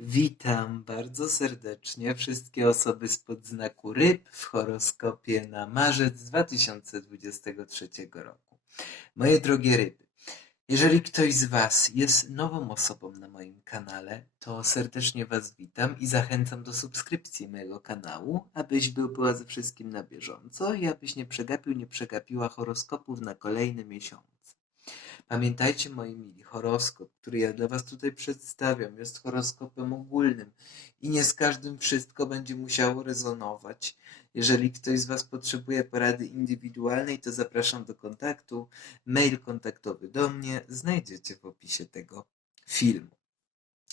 Witam bardzo serdecznie wszystkie osoby spod znaku ryb w horoskopie na marzec 2023 roku. Moje drogie ryby, jeżeli ktoś z Was jest nową osobą na moim kanale, to serdecznie Was witam i zachęcam do subskrypcji mojego kanału, abyś był była ze wszystkim na bieżąco i abyś nie przegapił, nie przegapiła horoskopów na kolejne miesiące. Pamiętajcie, moi mili, horoskop, który ja dla Was tutaj przedstawiam, jest horoskopem ogólnym i nie z każdym wszystko będzie musiało rezonować. Jeżeli ktoś z Was potrzebuje porady indywidualnej, to zapraszam do kontaktu. Mail kontaktowy do mnie znajdziecie w opisie tego filmu.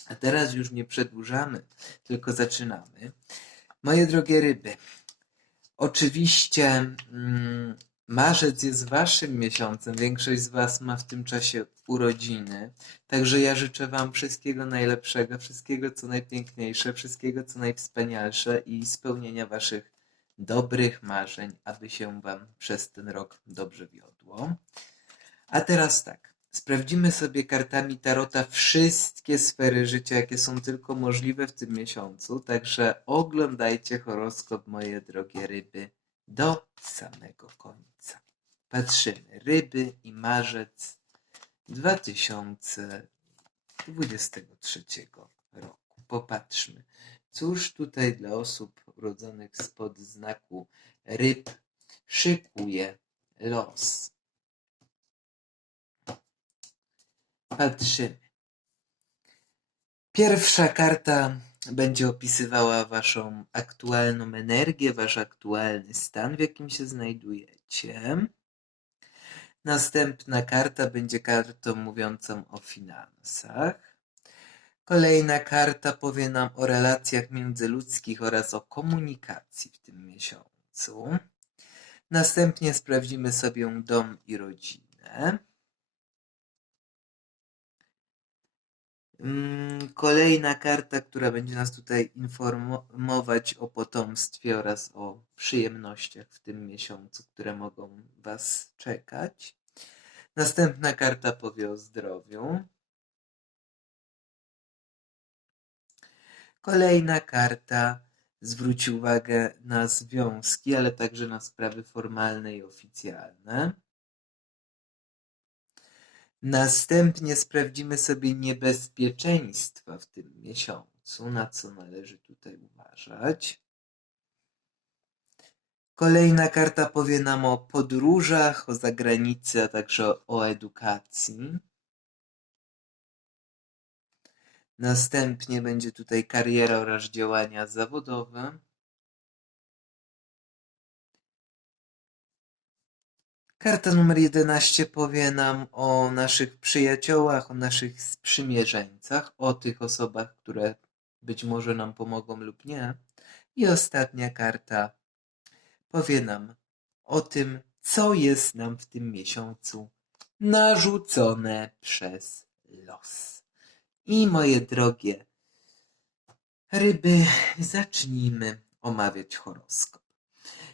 A teraz już nie przedłużamy, tylko zaczynamy. Moje drogie ryby, oczywiście mm, marzec jest Waszym miesiącem. Większość z Was ma w tym czasie urodziny. Także ja życzę Wam wszystkiego najlepszego, wszystkiego co najpiękniejsze, wszystkiego co najwspanialsze i spełnienia Waszych dobrych marzeń, aby się Wam przez ten rok dobrze wiodło. A teraz tak. Sprawdzimy sobie kartami Tarota wszystkie sfery życia, jakie są tylko możliwe w tym miesiącu. Także oglądajcie horoskop, moje drogie ryby, do samego końca. Patrzymy. Ryby i marzec 2023 roku. Popatrzmy. Cóż tutaj dla osób urodzonych spod znaku ryb szykuje los? Patrzymy. Pierwsza karta będzie opisywała Waszą aktualną energię, Wasz aktualny stan, w jakim się znajdujecie. Następna karta będzie kartą mówiącą o finansach. Kolejna karta powie nam o relacjach międzyludzkich oraz o komunikacji w tym miesiącu. Następnie sprawdzimy sobie dom i rodzinę. Mm, Kolejna karta, która będzie nas tutaj informować o potomstwie oraz o przyjemnościach w tym miesiącu, które mogą Was czekać. Następna karta powie o zdrowiu. Kolejna karta zwróci uwagę na związki, ale także na sprawy formalne i oficjalne. Następnie sprawdzimy sobie niebezpieczeństwa w tym miesiącu, na co należy tutaj uważać. Kolejna karta powie nam o podróżach, o zagranicy, a także o edukacji. Następnie będzie tutaj kariera oraz działania zawodowe. Karta numer 11 powie nam o naszych przyjaciołach, o naszych sprzymierzeńcach, o tych osobach, które być może nam pomogą lub nie. I ostatnia karta powie nam o tym, co jest nam w tym miesiącu narzucone przez los. I moje drogie ryby, zacznijmy omawiać horoskop.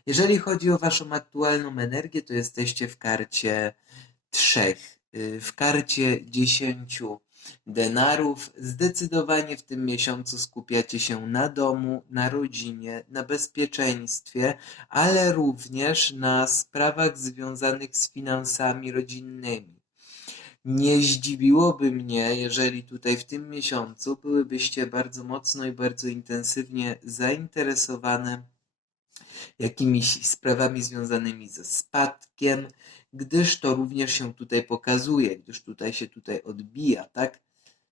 Jeżeli chodzi o Waszą aktualną energię, to jesteście w karcie trzech. y, W karcie dziesięciu denarów. Zdecydowanie w tym miesiącu skupiacie się na domu, na rodzinie, na bezpieczeństwie, ale również na sprawach związanych z finansami rodzinnymi. Nie zdziwiłoby mnie, jeżeli tutaj w tym miesiącu byłybyście bardzo mocno i bardzo intensywnie zainteresowane jakimiś sprawami związanymi ze spadkiem, gdyż to również się tutaj pokazuje, gdyż tutaj się tutaj odbija, tak?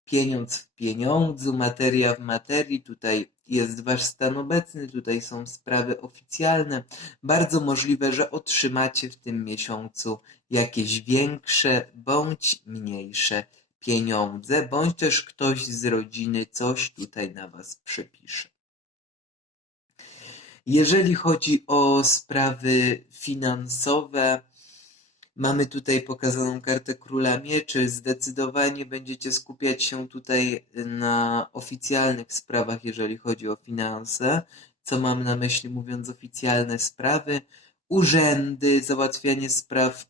Pieniądz w pieniądzu, materia w materii, tutaj jest wasz stan obecny, tutaj są sprawy oficjalne. Bardzo możliwe, że otrzymacie w tym miesiącu jakieś większe bądź mniejsze pieniądze, bądź też ktoś z rodziny coś tutaj na was przepisze. Jeżeli chodzi o sprawy finansowe, mamy tutaj pokazaną kartę Króla Mieczy. Zdecydowanie będziecie skupiać się tutaj na oficjalnych sprawach, jeżeli chodzi o finanse. Co mam na myśli, mówiąc oficjalne sprawy? Urzędy, załatwianie spraw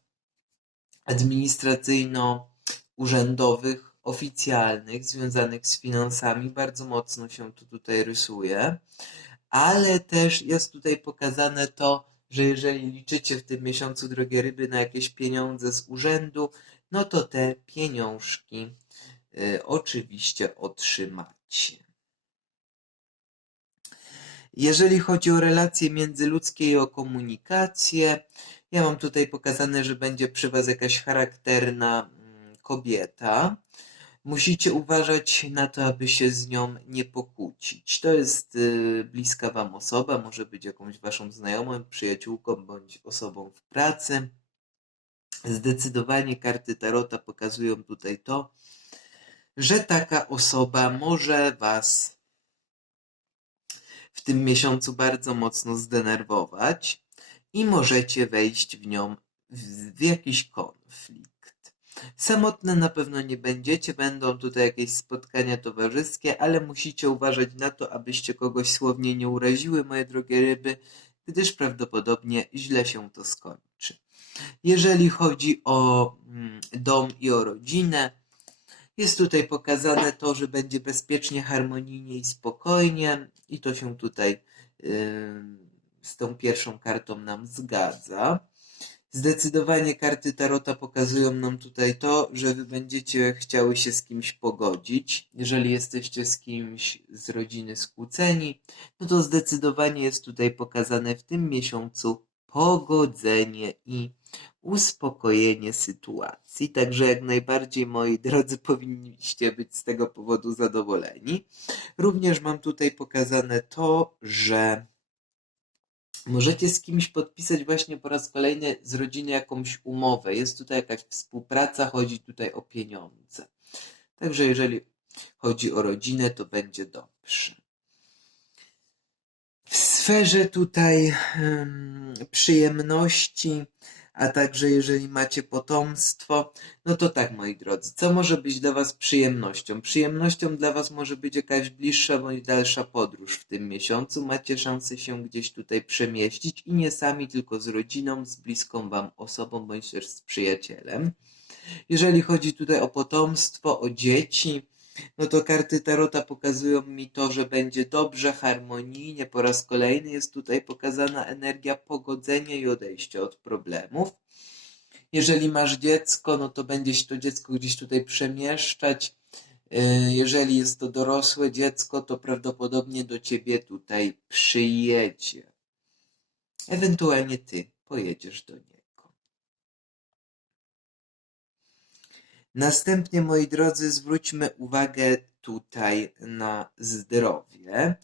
administracyjno-urzędowych, oficjalnych, związanych z finansami, bardzo mocno się to tutaj rysuje, ale też jest tutaj pokazane to, że jeżeli liczycie w tym miesiącu, drogie ryby, na jakieś pieniądze z urzędu, no to te pieniążki y, oczywiście otrzymacie. Jeżeli chodzi o relacje międzyludzkie i o komunikację, ja mam tutaj pokazane, że będzie przy Was jakaś charakterna mm, kobieta. Musicie uważać na to, aby się z nią nie pokłócić. To jest y, bliska Wam osoba, może być jakąś Waszą znajomą, przyjaciółką bądź osobą w pracy. Zdecydowanie karty Tarota pokazują tutaj to, że taka osoba może Was w tym miesiącu bardzo mocno zdenerwować i możecie wejść w nią w, w jakiś konflikt. Samotne na pewno nie będziecie, będą tutaj jakieś spotkania towarzyskie, ale musicie uważać na to, abyście kogoś słownie nie uraziły, moje drogie ryby, gdyż prawdopodobnie źle się to skończy. Jeżeli chodzi o mm, dom i o rodzinę, jest tutaj pokazane to, że będzie bezpiecznie, harmonijnie i spokojnie, i to się tutaj yy, z tą pierwszą kartą nam zgadza. Zdecydowanie karty Tarota pokazują nam tutaj to, że wy będziecie chciały się z kimś pogodzić. Jeżeli jesteście z kimś z rodziny skłóceni, no to zdecydowanie jest tutaj pokazane w tym miesiącu pogodzenie i uspokojenie sytuacji. Także jak najbardziej, moi drodzy, powinniście być z tego powodu zadowoleni. Również mam tutaj pokazane to, że możecie z kimś podpisać właśnie po raz kolejny z rodziny jakąś umowę. Jest tutaj jakaś współpraca, chodzi tutaj o pieniądze. Także jeżeli chodzi o rodzinę, to będzie dobrze. W sferze tutaj przyjemności, a także jeżeli macie potomstwo, no to tak, moi drodzy, co może być dla Was przyjemnością? Przyjemnością dla Was może być jakaś bliższa bądź dalsza podróż w tym miesiącu. Macie szansę się gdzieś tutaj przemieścić i nie sami, tylko z rodziną, z bliską Wam osobą bądź też z przyjacielem. Jeżeli chodzi tutaj o potomstwo, o dzieci, no to karty Tarota pokazują mi to, że będzie dobrze, harmonijnie. Po raz kolejny jest tutaj pokazana energia pogodzenia i odejścia od problemów. Jeżeli masz dziecko, no to będzie się to dziecko gdzieś tutaj przemieszczać. Yy, Jeżeli jest to dorosłe dziecko, to prawdopodobnie do ciebie tutaj przyjedzie. Ewentualnie ty pojedziesz do niego. Następnie, moi drodzy, zwróćmy uwagę tutaj na zdrowie.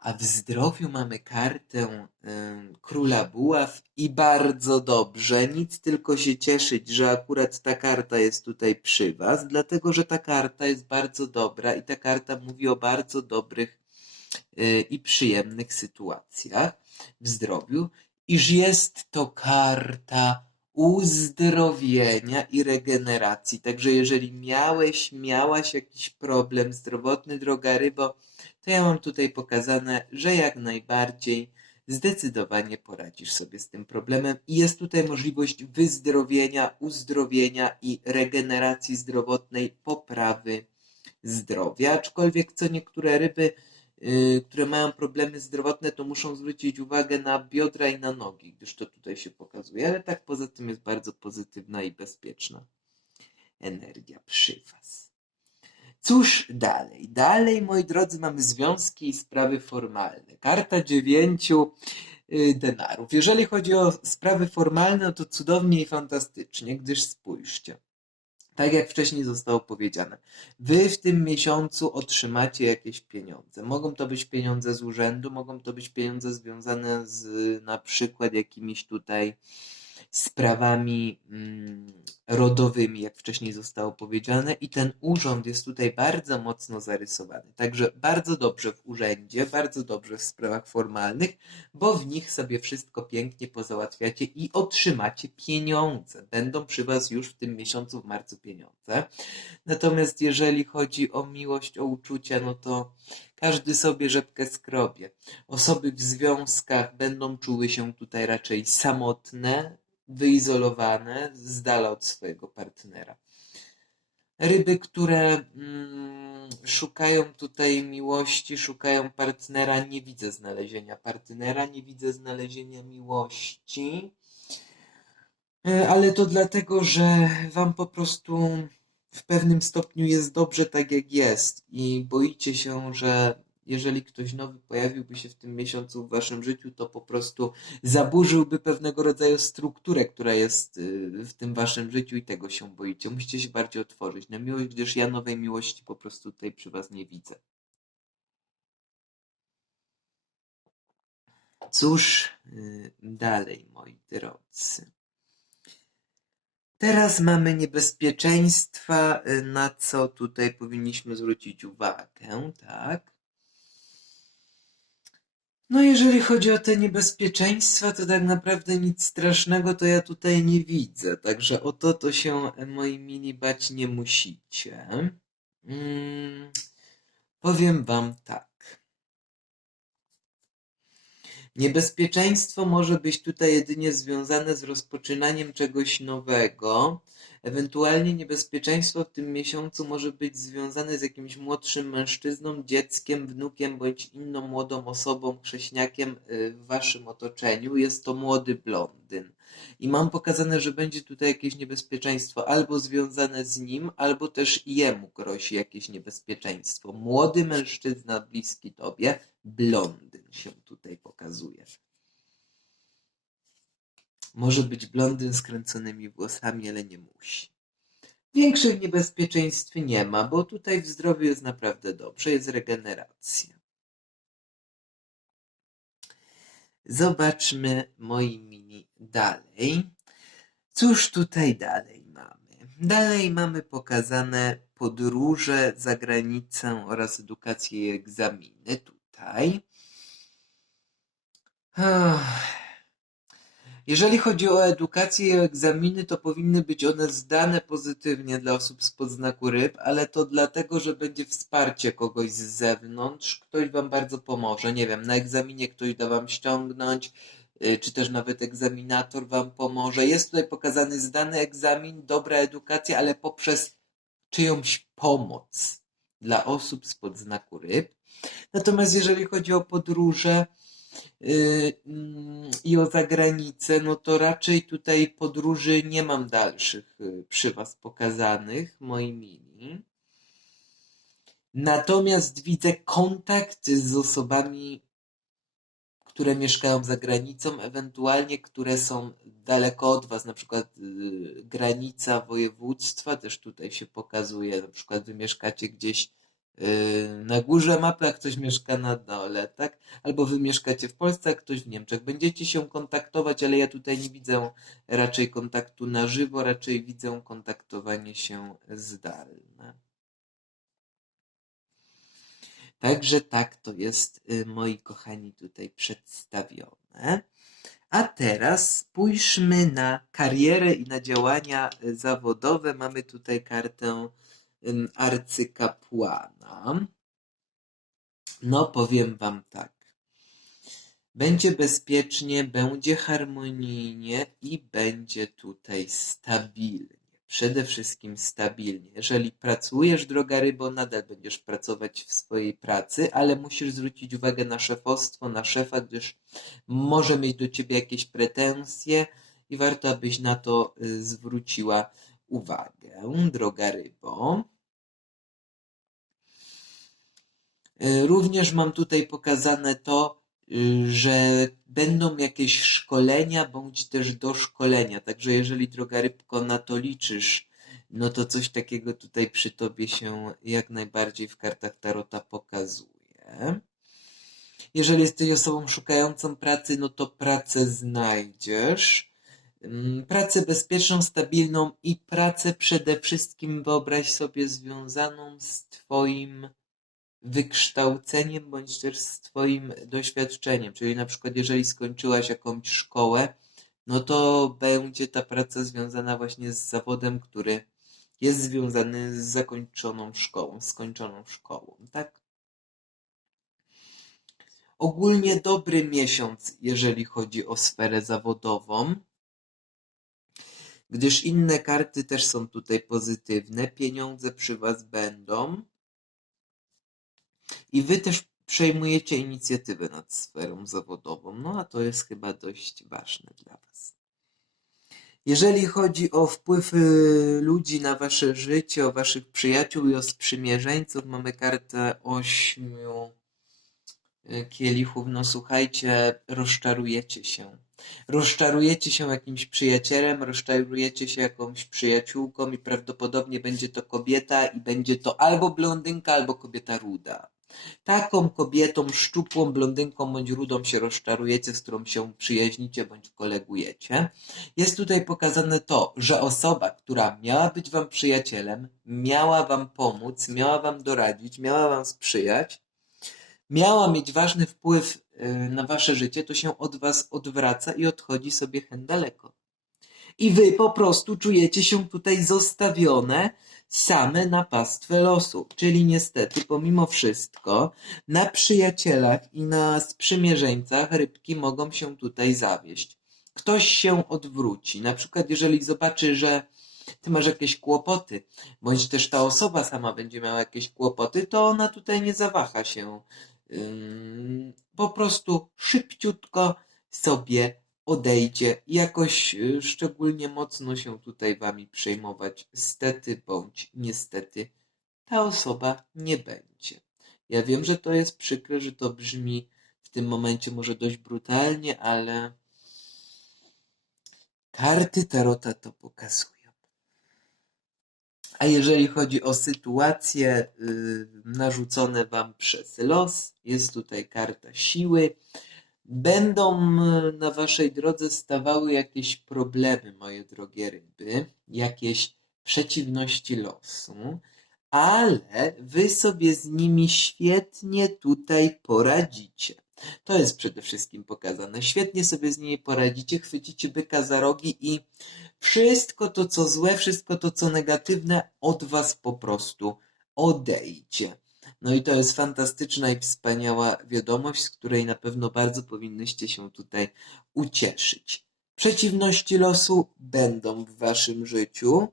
A w zdrowiu mamy kartę ym, króla buław i bardzo dobrze. Nic tylko się cieszyć, że akurat ta karta jest tutaj przy Was, dlatego że ta karta jest bardzo dobra i ta karta mówi o bardzo dobrych y, i przyjemnych sytuacjach w zdrowiu, iż jest to karta uzdrowienia i regeneracji. Także jeżeli miałeś, miałaś jakiś problem zdrowotny, droga rybo, to ja mam tutaj pokazane, że jak najbardziej zdecydowanie poradzisz sobie z tym problemem i jest tutaj możliwość wyzdrowienia, uzdrowienia i regeneracji zdrowotnej, poprawy zdrowia. Aczkolwiek co niektóre ryby które mają problemy zdrowotne, to muszą zwrócić uwagę na biodra i na nogi, gdyż to tutaj się pokazuje, ale tak poza tym jest bardzo pozytywna i bezpieczna energia przy Was. Cóż dalej? Dalej, moi drodzy, mamy związki i sprawy formalne. Karta dziewięciu y, denarów. Jeżeli chodzi o sprawy formalne, to cudownie i fantastycznie, gdyż spójrzcie. Tak jak wcześniej zostało powiedziane, wy w tym miesiącu otrzymacie jakieś pieniądze. Mogą to być pieniądze z urzędu, mogą to być pieniądze związane z na przykład jakimiś tutaj sprawami mm, rodowymi, jak wcześniej zostało powiedziane, i ten urząd jest tutaj bardzo mocno zarysowany. Także bardzo dobrze w urzędzie, bardzo dobrze w sprawach formalnych, bo w nich sobie wszystko pięknie pozałatwiacie i otrzymacie pieniądze. Będą przy Was już w tym miesiącu, w marcu pieniądze. Natomiast jeżeli chodzi o miłość, o uczucia, no to każdy sobie rzepkę skrobie. Osoby w związkach będą czuły się tutaj raczej samotne, wyizolowane, z dala od swojego partnera. ryby, które mm, szukają tutaj miłości, szukają partnera. Nie widzę znalezienia partnera, nie widzę znalezienia miłości. E, Ale to dlatego, że wam po prostu w pewnym stopniu jest dobrze tak jak jest i boicie się, że jeżeli ktoś nowy pojawiłby się w tym miesiącu w waszym życiu, to po prostu zaburzyłby pewnego rodzaju strukturę, która jest y, w tym waszym życiu i tego się boicie. Musicie się bardziej otworzyć na miłość, gdyż ja nowej miłości po prostu tutaj przy was nie widzę. Cóż, y, dalej, moi drodzy. Teraz mamy niebezpieczeństwa, y, na co tutaj powinniśmy zwrócić uwagę, tak? No, jeżeli chodzi o te niebezpieczeństwa, to tak naprawdę nic strasznego to ja tutaj nie widzę. Także o to to się, moi mili, bać nie musicie. Mm, powiem wam tak. Niebezpieczeństwo może być tutaj jedynie związane z rozpoczynaniem czegoś nowego. Ewentualnie niebezpieczeństwo w tym miesiącu może być związane z jakimś młodszym mężczyzną, dzieckiem, wnukiem bądź inną młodą osobą, chrześniakiem y, w waszym otoczeniu. Jest to młody blondyn. I mam pokazane, że będzie tutaj jakieś niebezpieczeństwo albo związane z nim, albo też jemu grozi jakieś niebezpieczeństwo. Młody mężczyzna bliski tobie, blondyn się tutaj pokazuje. Może być blondyn z kręconymi włosami, ale nie musi. Większych niebezpieczeństw nie ma, bo tutaj w zdrowiu jest naprawdę dobrze, jest regeneracja. Zobaczmy, moi mini, dalej. Cóż tutaj dalej mamy? Dalej mamy pokazane podróże za granicę oraz edukację i egzaminy tutaj. Ach. Jeżeli chodzi o edukację i egzaminy, to powinny być one zdane pozytywnie dla osób z podznaku ryb, ale to dlatego, że będzie wsparcie kogoś z zewnątrz, ktoś wam bardzo pomoże. Nie wiem, na egzaminie ktoś da wam ściągnąć, y, czy też nawet egzaminator wam pomoże. Jest tutaj pokazany zdany egzamin, dobra edukacja, ale poprzez czyjąś pomoc dla osób z podznaku ryb. Natomiast jeżeli chodzi o podróże, i o zagranicę, no to raczej tutaj podróży nie mam dalszych y, przy Was pokazanych, moi mili. Natomiast widzę kontakt z osobami, które mieszkają za granicą, ewentualnie które są daleko od Was, na przykład y, granica województwa też tutaj się pokazuje, na przykład Wy mieszkacie gdzieś y, na górze mapy, a ktoś mieszka na dole, tak? Albo wy mieszkacie w Polsce, a ktoś w Niemczech. Będziecie się kontaktować, ale ja tutaj nie widzę raczej kontaktu na żywo, raczej widzę kontaktowanie się zdalne. Także tak to jest, y, moi kochani, tutaj przedstawione. A teraz spójrzmy na karierę i na działania y, zawodowe. Mamy tutaj kartę arcykapłana. No, powiem Wam tak. Będzie bezpiecznie, będzie harmonijnie i będzie tutaj stabilnie. Przede wszystkim stabilnie. Jeżeli pracujesz, droga rybo, nadal będziesz pracować w swojej pracy, ale musisz zwrócić uwagę na szefostwo, na szefa, gdyż może mieć do ciebie jakieś pretensje i warto, abyś na to y, zwróciła uwagę, droga rybo. Y, Również mam tutaj pokazane to, y, że będą jakieś szkolenia bądź też doszkolenia. Także jeżeli droga rybko na to liczysz, no to coś takiego tutaj przy tobie się jak najbardziej w kartach Tarota pokazuje. Jeżeli jesteś osobą szukającą pracy, no to pracę znajdziesz. Ym, Pracę bezpieczną, stabilną i pracę przede wszystkim wyobraź sobie związaną z Twoim wykształceniem bądź też z Twoim doświadczeniem. Czyli na przykład, jeżeli skończyłaś jakąś szkołę, no to będzie ta praca związana właśnie z zawodem, który jest związany z zakończoną szkołą, skończoną szkołą, tak? Ogólnie dobry miesiąc, jeżeli chodzi o sferę zawodową. Gdyż inne karty też są tutaj pozytywne. Pieniądze przy Was będą. I Wy też przejmujecie inicjatywę nad sferą zawodową. No a to jest chyba dość ważne dla Was. Jeżeli chodzi o wpływ y, ludzi na wasze życie, o waszych przyjaciół i o sprzymierzeńców, mamy kartę ośmiu y, kielichów. No słuchajcie, rozczarujecie się. Rozczarujecie się jakimś przyjacielem, rozczarujecie się jakąś przyjaciółką i prawdopodobnie będzie to kobieta i będzie to albo blondynka, albo kobieta ruda. Taką kobietą, szczupłą blondynką bądź rudą się rozczarujecie, z którą się przyjaźnicie bądź kolegujecie. Jest tutaj pokazane to, że osoba, która miała być wam przyjacielem, miała wam pomóc, miała wam doradzić, miała wam sprzyjać, miała mieć ważny wpływ na wasze życie, to się od was odwraca i odchodzi sobie hen daleko. I wy po prostu czujecie się tutaj zostawione same na pastwę losu. Czyli niestety, pomimo wszystko, na przyjacielach i na sprzymierzeńcach rybki mogą się tutaj zawieść. Ktoś się odwróci. Na przykład, jeżeli zobaczy, że ty masz jakieś kłopoty, bądź też ta osoba sama będzie miała jakieś kłopoty, to ona tutaj nie zawaha się. Po prostu szybciutko sobie odejdzie jakoś y, szczególnie mocno się tutaj wami przejmować stety bądź niestety ta osoba nie będzie. Ja wiem, że to jest przykre, że to brzmi w tym momencie może dość brutalnie, ale karty Tarota to pokazują. A jeżeli chodzi o sytuacje y, narzucone wam przez los, jest tutaj karta siły. Będą y, na waszej drodze stawały jakieś problemy, moje drogie ryby, jakieś przeciwności losu, ale wy sobie z nimi świetnie tutaj poradzicie. To jest przede wszystkim pokazane. Świetnie sobie z nimi poradzicie, chwycicie byka za rogi i wszystko to, co złe, wszystko to, co negatywne, od was po prostu odejdzie. No i to jest fantastyczna i wspaniała wiadomość, z której na pewno bardzo powinnyście się tutaj ucieszyć. Przeciwności losu będą w waszym życiu,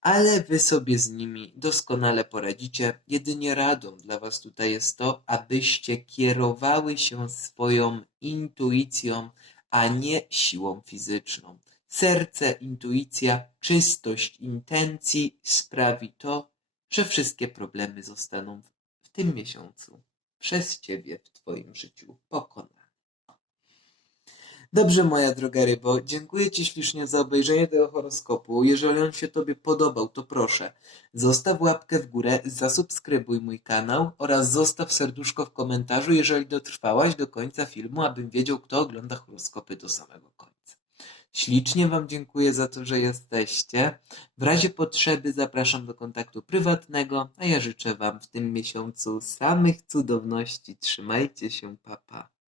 ale wy sobie z nimi doskonale poradzicie. Jedynie radą dla was tutaj jest to, abyście kierowały się swoją intuicją, a nie siłą fizyczną. Serce, intuicja, czystość intencji sprawi to, że wszystkie problemy zostaną w tym miesiącu przez Ciebie w Twoim życiu pokonane. Dobrze, moja droga rybo, dziękuję Ci ślicznie za obejrzenie tego horoskopu. Jeżeli on się Tobie podobał, to proszę, zostaw łapkę w górę, zasubskrybuj mój kanał oraz zostaw serduszko w komentarzu, jeżeli dotrwałaś do końca filmu, abym wiedział, kto ogląda horoskopy do samego końca. Ślicznie Wam dziękuję za to, że jesteście. W razie potrzeby zapraszam do kontaktu prywatnego, a ja życzę Wam w tym miesiącu samych cudowności. Trzymajcie się, papa. Pa.